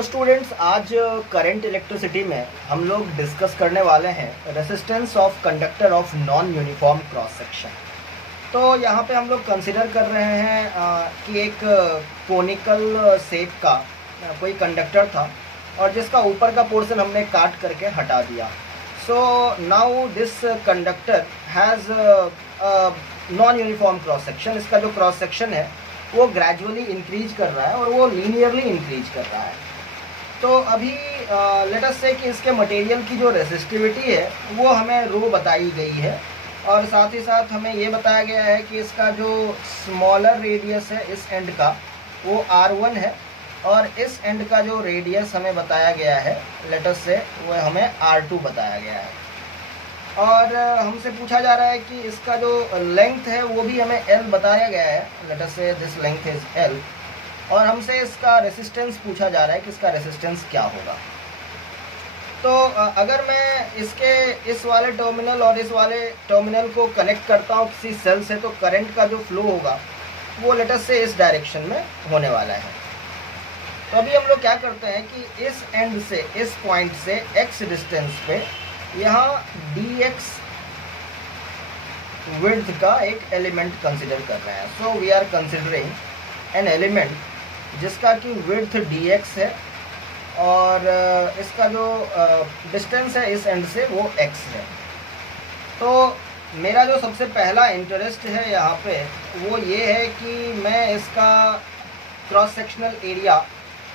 तो स्टूडेंट्स, आज current electricity में हम लोग डिस्कस करने वाले हैं resistance of conductor of non uniform cross section. तो यहाँ पे हम लोग कंसिडर कर रहे हैं कि एक कोनिकल शेप का कोई कंडक्टर था और जिसका ऊपर का पोर्शन हमने काट करके हटा दिया। So now this conductor has non uniform cross section. इसका जो क्रॉस सेक्शन है वो ग्रेजुअली इंक्रीज कर रहा है और वो लीनियरली इंक्रीज कर रहा है। तो अभी लेट अस से कि इसके मटेरियल की जो रेसिस्टिविटी है वो हमें रो बताई गई है और साथ ही साथ हमें ये बताया गया है कि इसका जो स्मॉलर रेडियस है इस एंड का वो R1 है और इस एंड का जो रेडियस हमें बताया गया है लेट अस से वो हमें R2 बताया गया है। और हमसे पूछा जा रहा है कि इसका जो लेंथ है वो भी हमें L बताया गया है, लेट अस से दिस लेंथ इज L। और हमसे इसका रेसिस्टेंस पूछा जा रहा है कि इसका रेसिस्टेंस क्या होगा। तो अगर मैं इसके इस वाले टर्मिनल और इस वाले टर्मिनल को कनेक्ट करता हूँ किसी सेल से, तो करंट का जो फ्लो होगा वो लेट अस से इस डायरेक्शन में होने वाला है। तो अभी हम लोग क्या करते हैं कि इस एंड से इस पॉइंट से x डिस्टेंस पे यहाँ dx विड्थ का एक एलिमेंट कंसिडर कर रहे हैं। So we are considering an element जिसका कि विड्थ dx है और इसका जो डिस्टेंस है इस एंड से वो x है। तो मेरा जो सबसे पहला इंटरेस्ट है यहाँ पे वो ये है कि मैं इसका क्रॉस सेक्शनल एरिया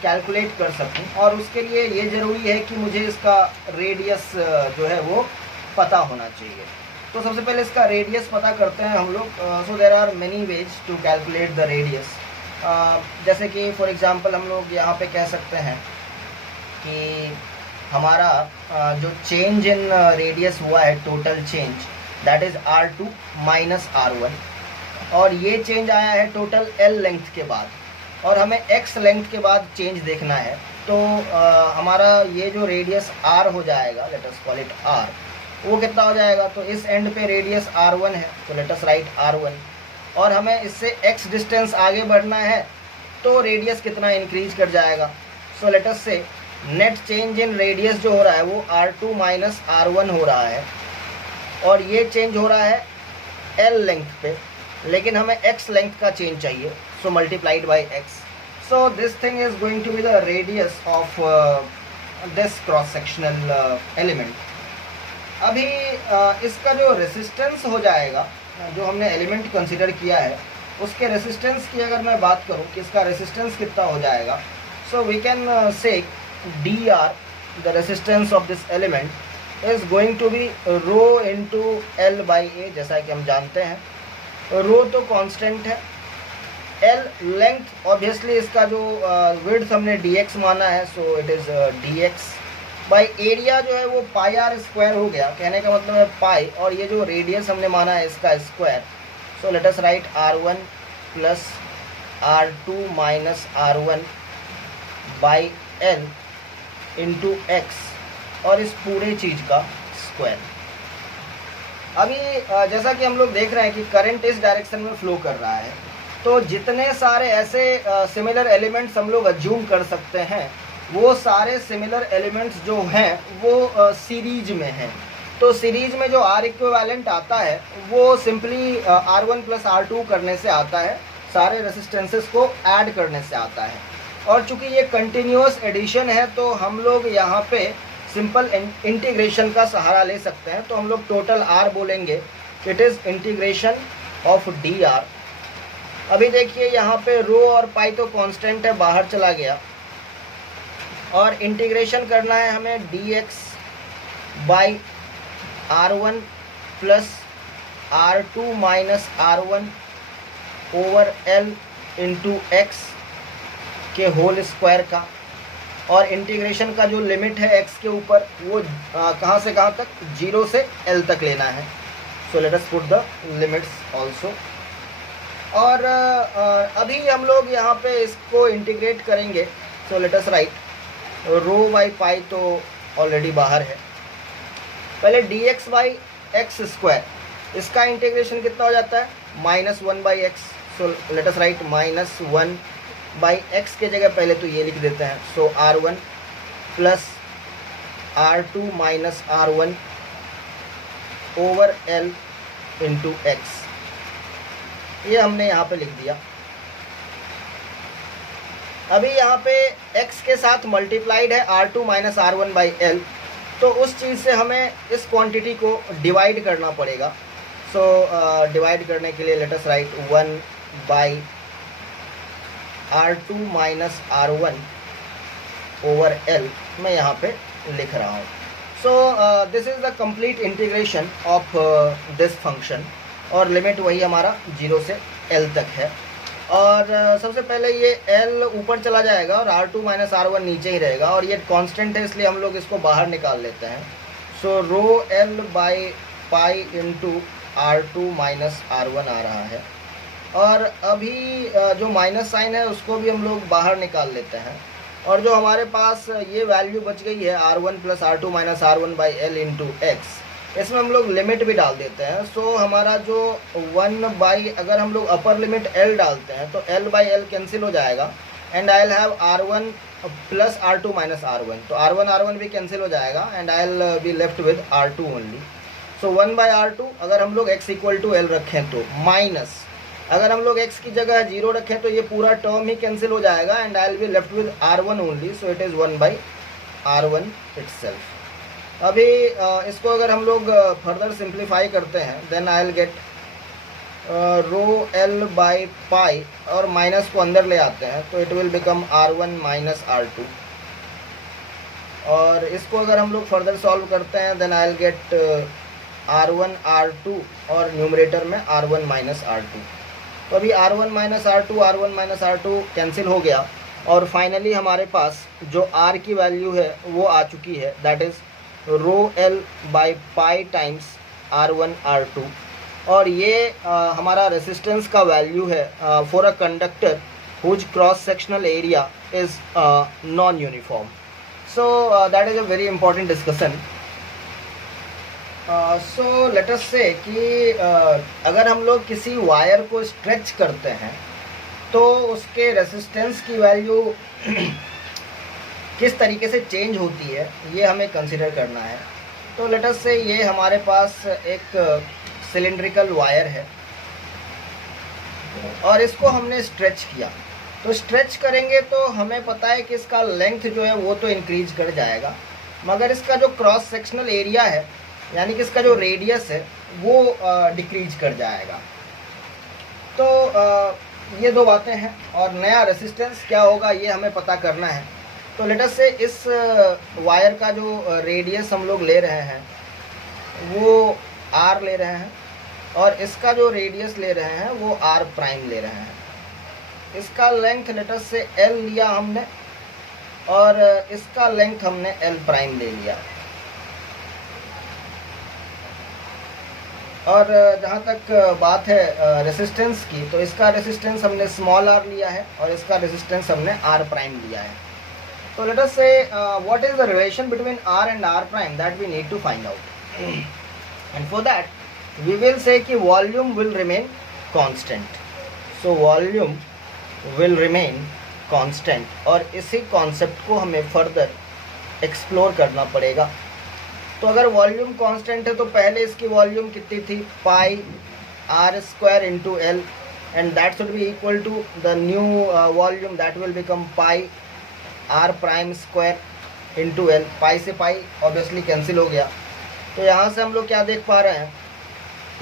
कैलकुलेट कर सकूं और उसके लिए ये ज़रूरी है कि मुझे इसका रेडियस जो है वो पता होना चाहिए। तो सबसे पहले इसका रेडियस पता करते हैं हम लोग। So there are many ways to calculate the radius. जैसे कि फॉर एग्जांपल हम लोग यहाँ पे कह सकते हैं कि हमारा जो चेंज इन रेडियस हुआ है, total change, that is R2 minus R1 और ये चेंज आया है टोटल L लेंथ के बाद और हमें x लेंथ के बाद चेंज देखना है। तो हमारा ये जो रेडियस r हो जाएगा, let us call it r, वो कितना हो जाएगा? तो इस एंड पे रेडियस r1 है तो लेट अस राइट r1 और हमें इससे x डिस्टेंस आगे बढ़ना है तो रेडियस कितना इंक्रीज कर जाएगा। सो लेट अस से नेट चेंज इन रेडियस जो हो रहा है वो R2 माइनस R1 हो रहा है और ये चेंज हो रहा है L लेंथ पे, लेकिन हमें x लेंथ का चेंज चाहिए। So multiplied by x. So this thing is going to be the radius of this cross sectional element. अभी इसका जो रेसिस्टेंस हो जाएगा, जो हमने एलिमेंट कंसिडर किया है उसके रेसिस्टेंस की अगर मैं बात करूं कि इसका रेसिस्टेंस कितना हो जाएगा, so we can say dr, the resistance of this element is going to be rho into L by A। जैसा कि हम जानते हैं रो तो कांस्टेंट है, L लेंथ ऑब्वियसली इसका जो विड्थ हमने dx माना है, सो it is dx by area जो है वो पाई आर स्क्वायर हो गया। कहने का मतलब है पाई और ये जो रेडियस हमने माना है इसका square. So let us right R1 plus R2 minus R1 by L into x और इस पूरे चीज़ का स्क्वायर। अभी जैसा कि हम लोग देख रहे हैं कि करंट इस डायरेक्शन में फ्लो कर रहा है, तो जितने सारे ऐसे सिमिलर एलिमेंट्स हम लोग अज्यूम कर सकते हैं वो सारे सिमिलर एलिमेंट्स जो हैं वो सीरीज में हैं। तो सीरीज में जो R इक्विवेलेंट आता है वो सिंपली R1 प्लस R2 करने से आता है, सारे रेसिस्टेंसेस को ऐड करने से आता है। और चूंकि ये कंटिन्यूअस एडिशन है तो हम लोग यहाँ पे सिंपल इंटीग्रेशन का सहारा ले सकते हैं। तो हम लोग टोटल R बोलेंगे, it is integration of dr। अभी देखिए यहाँ पे रो और पाई तो कांस्टेंट है, बाहर चला गया और इंटीग्रेशन करना है हमें dx by R1 plus R2 minus R1 over L into x के होल स्क्वायर का। और इंटीग्रेशन का जो लिमिट है x के ऊपर वो कहाँ से कहाँ तक, 0 से L तक लेना है। So let us put the limits also. और अभी हम लोग यहाँ पे इसको इंटीग्रेट करेंगे। So let us write rho by pi तो ऑलरेडी बाहर है, पहले dx बाई एक्स स्क्वायर, इसका इंटीग्रेशन कितना हो जाता है? -1 by x. So let us write -1 by x के जगह पहले तो ये लिख देते हैं। So R1 plus R2 minus R1 over L into x, ये हमने यहाँ पे लिख दिया। अभी यहाँ पे x के साथ मल्टीप्लाइड है R2 minus R1 by L, तो उस चीज़ से हमें इस क्वांटिटी को डिवाइड करना पड़ेगा। सो डिवाइड करने के लिए late us write 1 by R2 minus R1 over L, मैं यहाँ पे लिख रहा हूँ। So this is the complete integration of this function, और लिमिट वही हमारा 0 से L तक है। और सबसे पहले ये L ऊपर चला जाएगा और R2 माइनस R1 नीचे ही रहेगा, और ये कांस्टेंट है इसलिए हम लोग इसको बाहर निकाल लेते हैं। सो रो L by pi into R2 minus R1 आ रहा है, और अभी जो माइनस साइन है उसको भी हम लोग बाहर निकाल लेते हैं, और जो हमारे पास ये वैल्यू बच गई है R1 plus R2 minus R1 by L into x, इसमें हम लोग लिमिट भी डाल देते हैं। सो हमारा जो 1 बाई, अगर हम लोग अपर लिमिट L डालते हैं तो L बाई L कैंसिल हो जाएगा, and I will have R1 plus R2 minus R1, तो R1 भी कैंसिल हो जाएगा, and I will be left with R2 only. So 1 by R2 अगर हम लोग x इक्वल टू L रखें तो, माइनस अगर हम लोग x की जगह 0 रखें तो ये पूरा टर्म ही कैंसिल हो जाएगा, and I will be left with R1 only. So it is 1 by R1 itself. अभी इसको अगर हम लोग फर्दर सिंप्लीफाई करते हैं, then I will get rho L by pi, और माइनस को अंदर ले आते हैं तो it will become R1 minus R2, और इसको अगर हम लोग फर्दर सॉल्व करते हैं then I will gate R1 R2, और न्यूमरेटर में R1 माइनस R2। तो अभी R1 माइनस R2 कैंसिल हो गया, और फाइनली हमारे पास जो R की वैल्यू है वो आ चुकी है, that is rho L by pi times R1 R2, और ये हमारा रेसिस्टेंस का वैल्यू है for a conductor whose cross sectional area is non uniform. So that is a very important discussion. So let us say कि अगर हम लोग किसी वायर को स्ट्रेच करते हैं तो उसके रेसिस्टेंस की वैल्यू किस तरीके से चेंज होती है, ये हमें कंसिडर करना है। तो लेट अस से ये हमारे पास एक सिलिंड्रिकल वायर है, और इसको हमने स्ट्रेच किया। तो स्ट्रेच करेंगे तो हमें पता है कि इसका लेंथ जो है वो तो इंक्रीज कर जाएगा, मगर इसका जो क्रॉस सेक्शनल एरिया है, यानी कि इसका जो रेडियस है वो डिक्रीज कर जाएगा। तो ये दो बातें हैं, और नया रेसिस्टेंस क्या होगा ये हमें पता करना है। तो लेट अस से इस वायर का जो रेडियस हम लोग ले रहे हैं वो R ले रहे हैं, और इसका जो रेडियस ले रहे हैं वो R प्राइम ले रहे हैं। इसका लेंथ लेट अस से L लिया हमने, और इसका लेंथ हमने L प्राइम ले लिया। और जहाँ तक बात है रेसिस्टेंस की, तो इसका रेसिस्टेंस हमने स्मॉल r लिया है, और इसका रेसिस्टेंस हमने R प्राइम लिया है। So let us say what is the relation between R and R prime that we need to find out. And for that we will say कि volume will remain constant. So volume will remain constant, और इसी concept को हमें further explore करना पड़ेगा। तो अगर volume constant है तो पहले इसकी वॉल्यूम कितनी थी, pi R square into L, and that should be equal to the new volume that will become pi R prime square into L। Pi से पाई ऑब्वियसली कैंसिल हो गया। तो यहाँ से हम लोग क्या देख पा रहे हैं,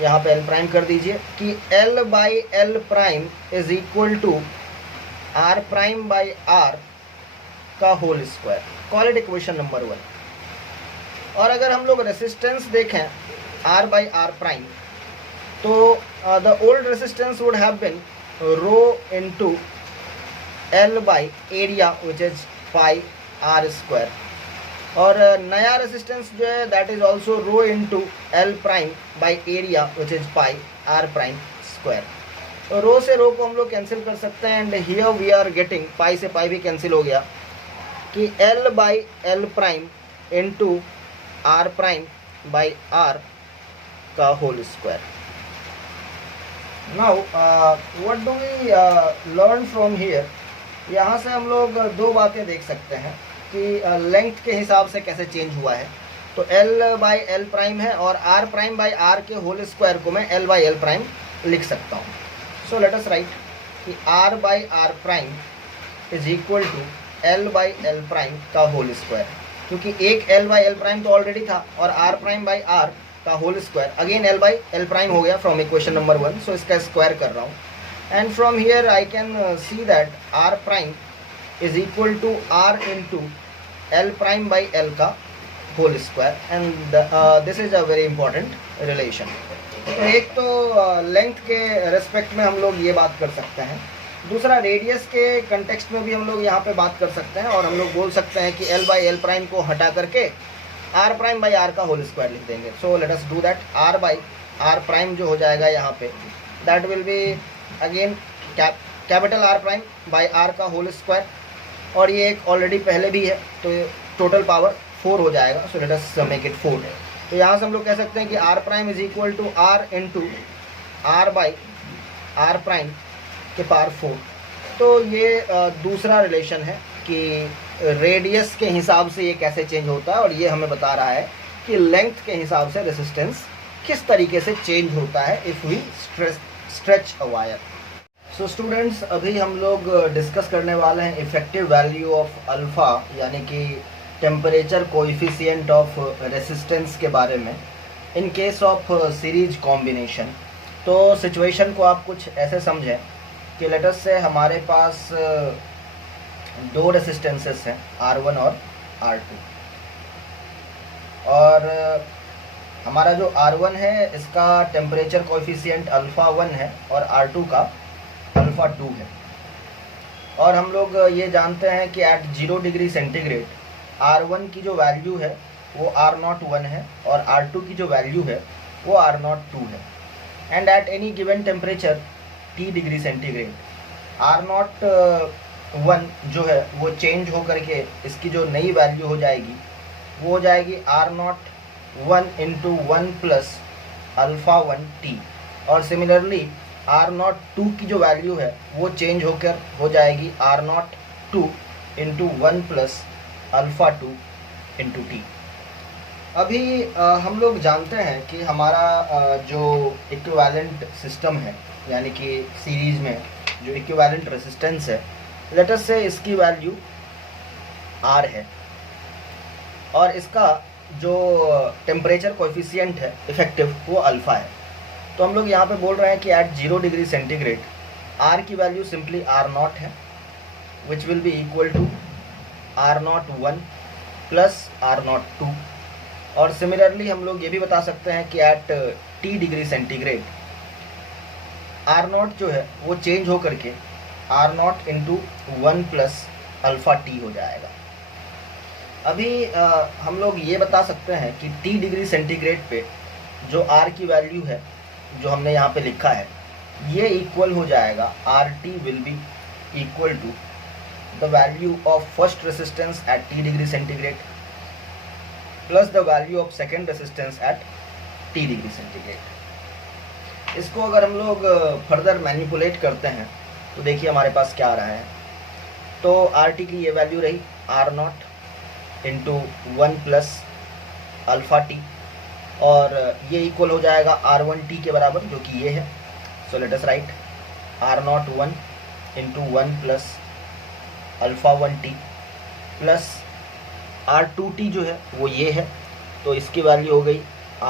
यहाँ पे L प्राइम कर दीजिए कि L by L prime is equal to R prime by R का whole square. Call it equation number 1। और अगर हम लोग रेसिस्टेंस देखें R बाई R प्राइम, तो the old resistance would have been rho into L by area which is pi R square, और नया resistance जो है that is also rho into L prime by area which is pi R prime square. तो रो से रो को हम लोग cancel कर सकते हैं, and here we are getting pi से पाई भी कैंसिल हो गया कि L by L prime into R prime by R का whole square. Now what do we learn from here? यहाँ से हम लोग दो बातें देख सकते हैं कि लेंथ के हिसाब से कैसे चेंज हुआ है। तो L बाई एल प्राइम है और R प्राइम बाई आर के होल स्क्वायर को मैं L बाई एल प्राइम लिख सकता हूँ। सो लेट अस राइट कि R by R prime is equal to L by L prime का होल स्क्वायर, क्योंकि एक L बाई एल प्राइम तो ऑलरेडी था और R प्राइम बाई आर का whole square again L by L prime हो गया फ्रॉम इक्वेशन नंबर 1। सो इसका स्क्वायर कर रहा हूँ and from here I can see that R prime is equal to R into L prime by L का whole square and this is a very important relation. तो एक तो length के respect में हम लोग ये बात कर सकते हैं, दूसरा रेडियस के कंटेक्स्ट में भी हम लोग यहाँ पे बात कर सकते हैं और हम लोग बोल सकते हैं कि L बाई एल प्राइम को हटा करके R प्राइम बाई आर का होल स्क्वायर लिख देंगे। So let us do that. R by R prime जो हो जाएगा यहाँ पे that will be again capital R prime by R का होल स्क्वायर, और ये एक ऑलरेडी पहले भी है तो टोटल पावर 4 हो जाएगा। सो लेट अस मेक इट 4। तो यहाँ से हम लोग कह सकते हैं कि R prime is equal to R into R by R prime के पावर 4। तो ये दूसरा रिलेशन है कि रेडियस के हिसाब से ये कैसे चेंज होता है, और ये हमें बता रहा है कि लेंथ के हिसाब से रेसिस्टेंस किस तरीके से चेंज होता है if we stretch a wire. So students, अभी हम लोग डिस्कस करने वाले हैं इफेक्टिव वैल्यू ऑफ अल्फ़ा, यानी कि टेम्परेचर कोएफिशिएंट ऑफ रेसिस्टेंस के बारे में in case of series combination. तो सिचुएशन को आप कुछ ऐसे समझें कि लेट अस से हमारे पास दो रेसिस्टेंसेस हैं R1 और R2, और हमारा जो R1 है इसका टेम्परेचर कोएफिशिएंट अल्फ़ा 1 है और R2 का अल्फ़ा 2 है। और हम लोग ये जानते हैं कि एट 0 डिग्री सेंटीग्रेड R1 की जो वैल्यू है वो R01 है और R2 की जो वैल्यू है वो R02 है। And at any given temperature T degree centigrade R01 जो है वो चेंज हो करके इसकी जो नई वैल्यू हो जाएगी वो हो जाएगी R01 into 1 plus alpha 1 T, और सिमिलरली R02 की जो वैल्यू है वो चेंज होकर हो जाएगी R02 into 1 plus alpha 2 into T। अभी हम लोग जानते हैं कि हमारा जो इक्विवेलेंट सिस्टम है, यानी कि सीरीज़ में जो इक्विवेलेंट रेजिस्टेंस है, लेट अस से इसकी वैल्यू R है और इसका जो टेम्परेचर कोएफिशिएंट है इफेक्टिव वो अल्फ़ा है। तो हम लोग यहाँ पे बोल रहे हैं कि एट 0 डिग्री सेंटीग्रेड R की वैल्यू सिंपली R0 है, which will be equal to R01 plus R02। और सिमिलरली हम लोग ये भी बता सकते हैं कि eight T degree centigrade R0 जो है वो चेंज हो करके R0 into 1 plus alpha T हो जाएगा। अभी हम लोग ये बता सकते हैं कि T डिग्री सेंटीग्रेड पे जो R की वैल्यू है जो हमने यहाँ पे लिखा है ये इक्वल हो जाएगा RT will be equal to the value of first resistance at T degree centigrade plus the value of second resistance at T degree centigrade. इसको अगर हम लोग फर्दर मैनिपुलेट करते हैं तो देखिए हमारे पास क्या आ रहा है। तो RT की ये वैल्यू रही R0 into 1 plus alpha T, और ये इक्वल हो जाएगा R1T के बराबर जो कि ये है। So let us right R01 into 1 plus alpha 1T plus R2T जो है वो ये है, तो इसकी वैल्यू हो गई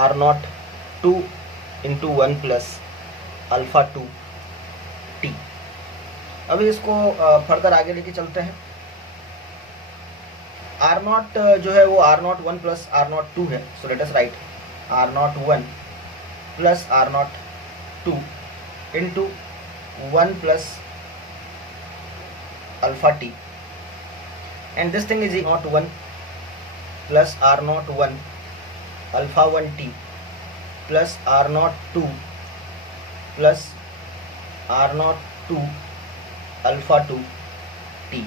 R02 into 1 plus alpha 2T। अभी इसको फर्दर आगे लेके चलते हैं। R0 जो है वो R01 प्लस R02 है। So let us right R01 plus R02 into 1 plus alpha T, and this thing is not 1 plus R01 alpha 1T plus R02 plus R02 alpha 2T।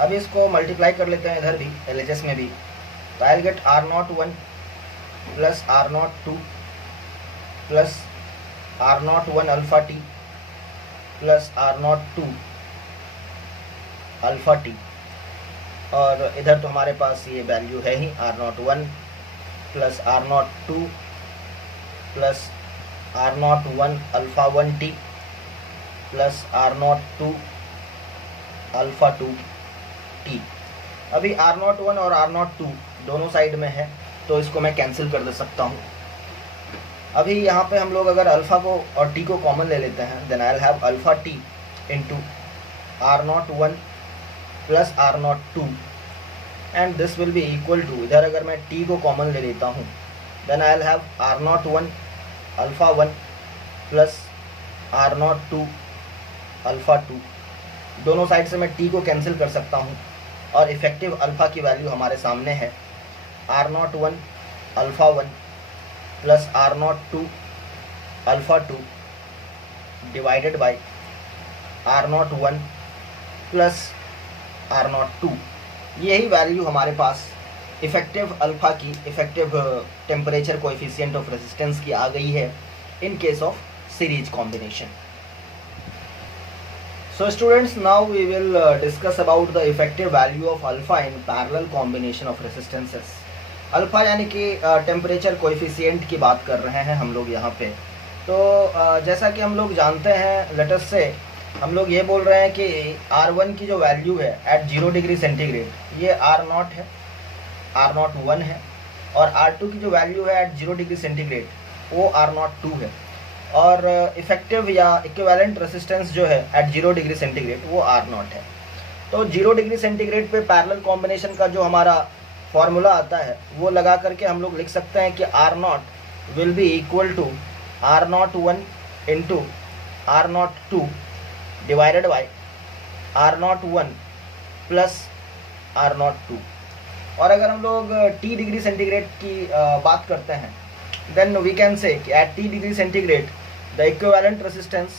अब इसको मल्टीप्लाई कर लेते हैं इधर भी LHS में भी, तो आई will gate R01 plus R02 plus R01 alpha T plus R02 alpha T, और इधर तो हमारे पास ये वैल्यू है ही R01 plus R02 plus R01 alpha 1 T plus R02 alpha 2 T. अभी R01 और R02 दोनों साइड में है, तो इसको मैं कैंसिल कर दे सकता हूँ। अभी यहाँ पे हम लोग अगर अल्फ़ा को और टी को कॉमन ले लेते हैं, then I will have alpha T into R01 plus R02 and this will be equal to, इधर अगर मैं टी को कॉमन ले लेता हूँ, then I will have R01 alpha 1 plus R02 alpha 2। दोनों साइड से मैं टी को कैंसिल कर सकता हूँ और इफ़ेक्टिव अल्फ़ा की वैल्यू हमारे सामने है R01 alpha 1 plus R02 alpha 2 divided by R01 plus R02। यही वैल्यू हमारे पास इफ़ेक्टिव अल्फ़ा की, effective temperature coefficient of resistance की आ गई है in case of series combination. So students, now we will discuss about the effective value of alpha in parallel combination of resistances। Alpha यानी कि temperature coefficient की बात कर रहे हैं हम लोग यहाँ पे। तो जैसा कि हम लोग जानते हैं, लेट अस से हम लोग ये बोल रहे हैं कि R1 की जो वैल्यू है एट 0 डिग्री सेंटीग्रेड, ये R0 है, R01 है, और R2 की जो वैल्यू है एट 0 डिग्री सेंटीग्रेड वो R02 है, और इफ़ेक्टिव या इक्विवेलेंट रेजिस्टेंस जो है एट 0 डिग्री सेंटीग्रेड वो R0 है। तो 0 डिग्री सेंटीग्रेड पे पैरेलल कॉम्बिनेशन का जो हमारा फॉर्मूला आता है वो लगा करके हम लोग लिख सकते हैं कि R0 will be equal to R01 into R02 divided by R01 plus R02। और अगर हम लोग T डिग्री सेंटीग्रेड की बात करते हैं, then we can say at T degree centigrade the equivalent resistance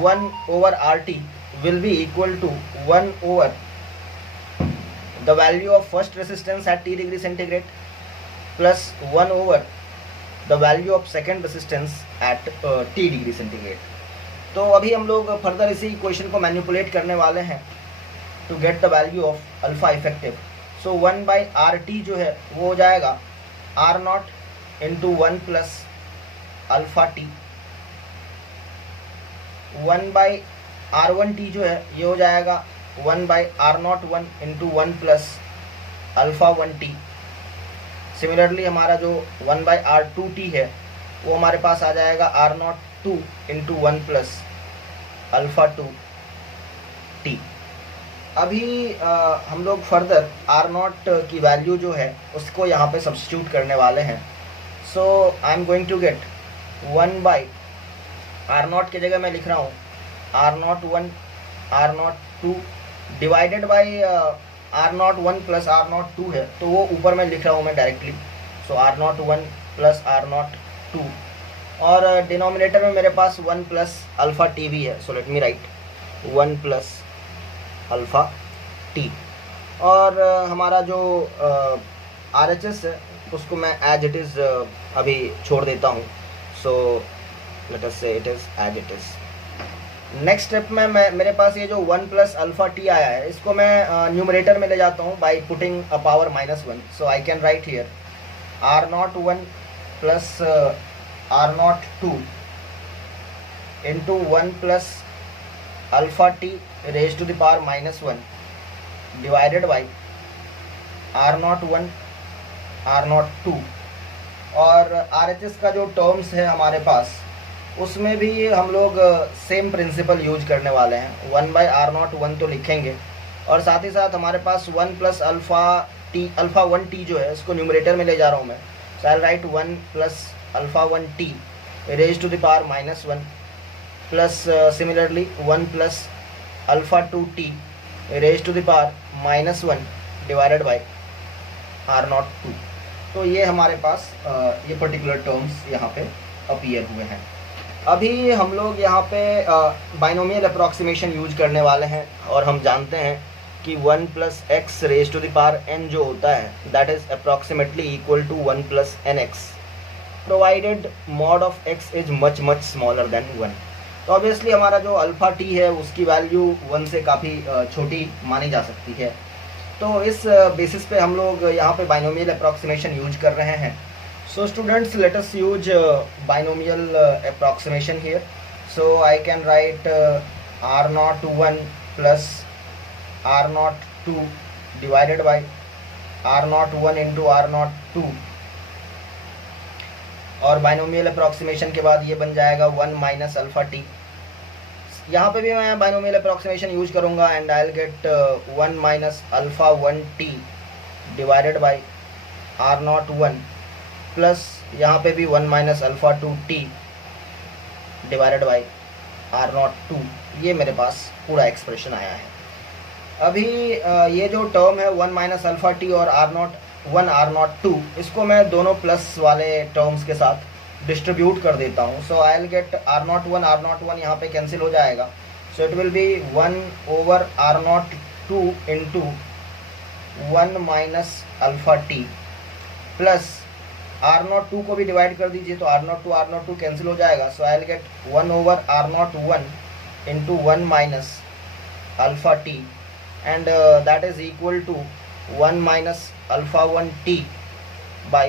1 over RT will be equal to 1 over the value of first resistance at T degree centigrade plus 1 over the value of second resistance at T degree centigrade। तो अभी हम लोग further इसी equation को manipulate करने वाले हैं to get the value of alpha effective. So 1 by RT जो है वो हो जाएगा R0 into 1 plus alpha T, 1 by R1T जो है ये हो जाएगा 1 by R01 into 1 plus alpha 1T। Similarly हमारा जो 1 बाई R2T है वो हमारे पास आ जाएगा R02 into 1 plus alpha 2T। अभी हम लोग फर्दर R0 की वैल्यू जो है उसको यहाँ पे सब्स्टिट्यूट करने वाले हैं। So I am going to get 1 by R0 की जगह मैं लिख रहा हूँ R01 R02 divided by R01 plus R02 है, तो वो ऊपर में लिख रहा हूँ मैं डायरेक्टली। सो R01 प्लस R02, और डिनोमिनेटर में मेरे पास 1 प्लस अल्फ़ा टी भी है। So let me right 1 plus alpha T, और हमारा जो RHS है उसको मैं एज इट इज़ अभी छोड़ देता हूँ। So let us say it is as it is. Next step में मैं मेरे पास ये जो 1 प्लस अल्फ़ा टी आया है इसको मैं न्यूमरेटर में ले जाता हूँ by putting a power -1। So I can write here R01 plus R02 into 1 plus alpha T raise to the power -1 divided by R01 R02। और RHS का जो टर्म्स है हमारे पास उसमें भी हम लोग सेम प्रिंसिपल यूज करने वाले हैं। 1 बाई R01 तो लिखेंगे, और साथ ही साथ हमारे पास 1 प्लस अल्फ़ा 1T जो है इसको न्यूमरेटर में ले जा रहा हूँ मैं। So I write 1 plus alpha 1T raise to the power -1 plus similarly 1 plus alpha 2T raise to the power -1 divided by R02। तो ये हमारे पास ये पर्टिकुलर टर्म्स यहाँ पे अपीयर हुए हैं। अभी हम लोग यहाँ पे बाइनोमियल अप्रॉक्सीमेशन यूज करने वाले हैं, और हम जानते हैं कि 1 plus x raise to the power n जो होता है that is approximately equal to 1 plus nx provided mod of x is much smaller than 1। तो ऑब्वियसली हमारा जो अल्फ़ा टी है उसकी वैल्यू 1 से काफ़ी छोटी मानी जा सकती है। तो इस बेसिस पे हम लोग यहाँ पे बाइनोमियल अप्रॉक्सीमेशन यूज कर रहे हैं। So students, let us use binomial approximation here. So I can right R01 plus R02 divided by R01 into R02, और बाइनोमियल अप्रॉक्सीमेशन के बाद ये बन जाएगा 1 माइनस अल्फ़ा टी। यहाँ पे भी मैं बाइनोमियल अप्रॉक्सीमेशन यूज करूँगा and I will get 1 minus alpha 1 T divided by R01 plus यहाँ पे भी 1 minus alpha 2 T divided by R02। ये मेरे पास पूरा एक्सप्रेशन आया है। अभी ये जो टर्म है 1 माइनस अल्फ़ा टी और R01 R02, इसको मैं दोनों प्लस वाले टर्म्स के साथ डिस्ट्रीब्यूट कर देता हूँ। सो आई विल गेट R01 यहाँ पे कैंसिल हो जाएगा। So it will be 1 over R02 into 1 minus alpha T plus R02 को भी डिवाइड कर दीजिए तो R02 कैंसिल हो जाएगा। So I will get 1 over R01 into 1 minus alpha T and that is equal to 1 minus alpha 1 t by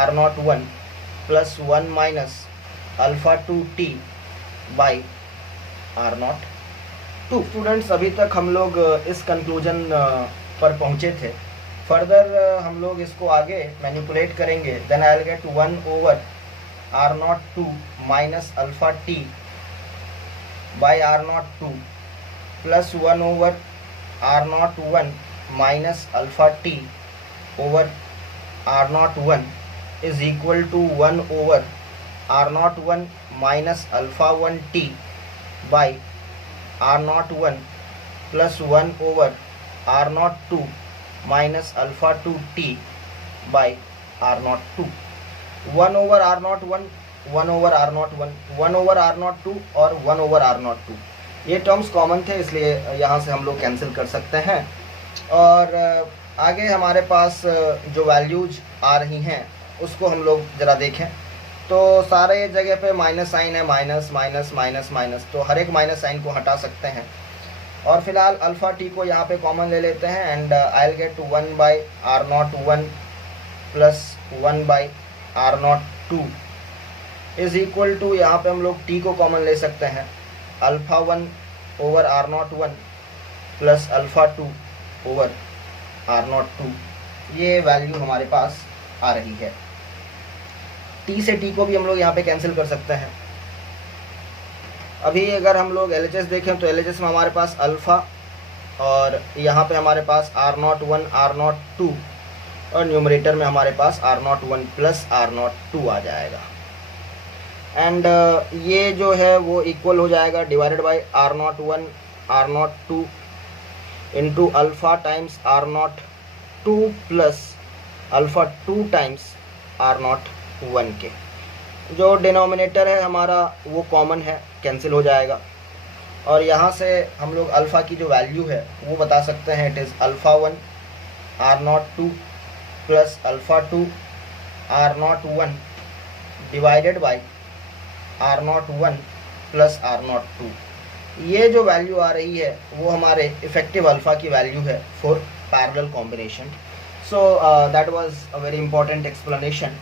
R01 plus 1 minus alpha 2 t by R02। Students, अभी तक हम लोग इस कंक्लूजन पर पहुँचे थे। फर्दर हम लोग इसको आगे मैनिपुलेट करेंगे। Then I will get 1 over R02 minus alpha T by R02 plus 1 over R01 minus alpha t over R01 is equal to 1 over R01 minus alpha 1 t by R01 plus 1 over R02 minus alpha 2 t by R02। 1 over R01, 1 over R01, 1 over R02 और 1 over R02, ये terms common थे इसलिए यहाँ से हम लोग cancel कर सकते हैं। और आगे हमारे पास जो वैल्यूज आ रही हैं उसको हम लोग ज़रा देखें। तो सारे जगह पे माइनस साइन है, माइनस माइनस माइनस माइनस, तो हर एक माइनस साइन को हटा सकते हैं। और फिलहाल अल्फ़ा टी को यहाँ पे कॉमन ले लेते हैं and I will get 1 by R01 plus 1 by R02 is equal to, यहाँ पे हम लोग टी को कॉमन ले सकते हैं, alpha 1 over R01 plus alpha 2 over R02। ये वैल्यू हमारे पास आ रही है। टी से टी को भी हम लोग यहाँ पे कैंसिल कर सकते हैं। अभी अगर हम लोग LHS देखें तो LHS में हमारे पास अल्फ़ा और यहाँ पे हमारे पास R01 R02 और न्यूमरेटर में हमारे पास R01 प्लस R02 आ जाएगा। एंड ये जो है वो इक्वल हो जाएगा divided by R01 R02 into alpha times R02 plus alpha 2 times R01 के। जो डिनोमिनेटर है हमारा वो कॉमन है, कैंसिल हो जाएगा। और यहाँ से हम लोग अल्फ़ा की जो वैल्यू है वो बता सकते हैं, it is alpha 1 R02 plus alpha 2 R01 divided by R01 plus R02। ये जो वैल्यू आ रही है वो हमारे इफ़ेक्टिव अल्फ़ा की वैल्यू है for parallel combination. So that was a very important explanation.